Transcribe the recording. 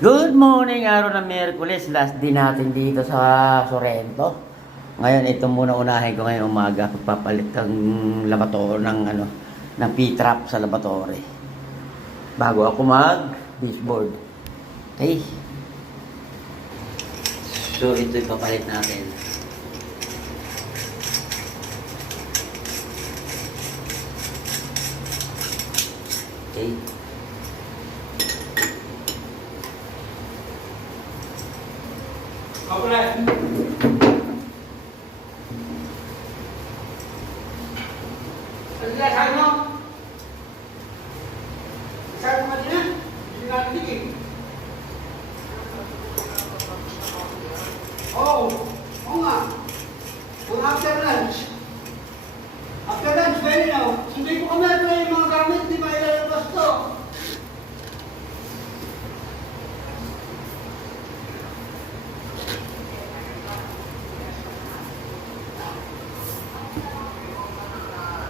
Good morning, araw ng Miyerkules. Last day natin dito sa Sorrento. Ngayon, ito muna unahin ko ngayon umaga. Pagpapalit ng laboratory ng P-trap sa laboratory. Bago ako mag-baseboard. Okay. So, ito ipapalit natin. Okay. Ako na. Ano na sabi mo? Sabi mo kanina? Hindi natin tigil. Oo.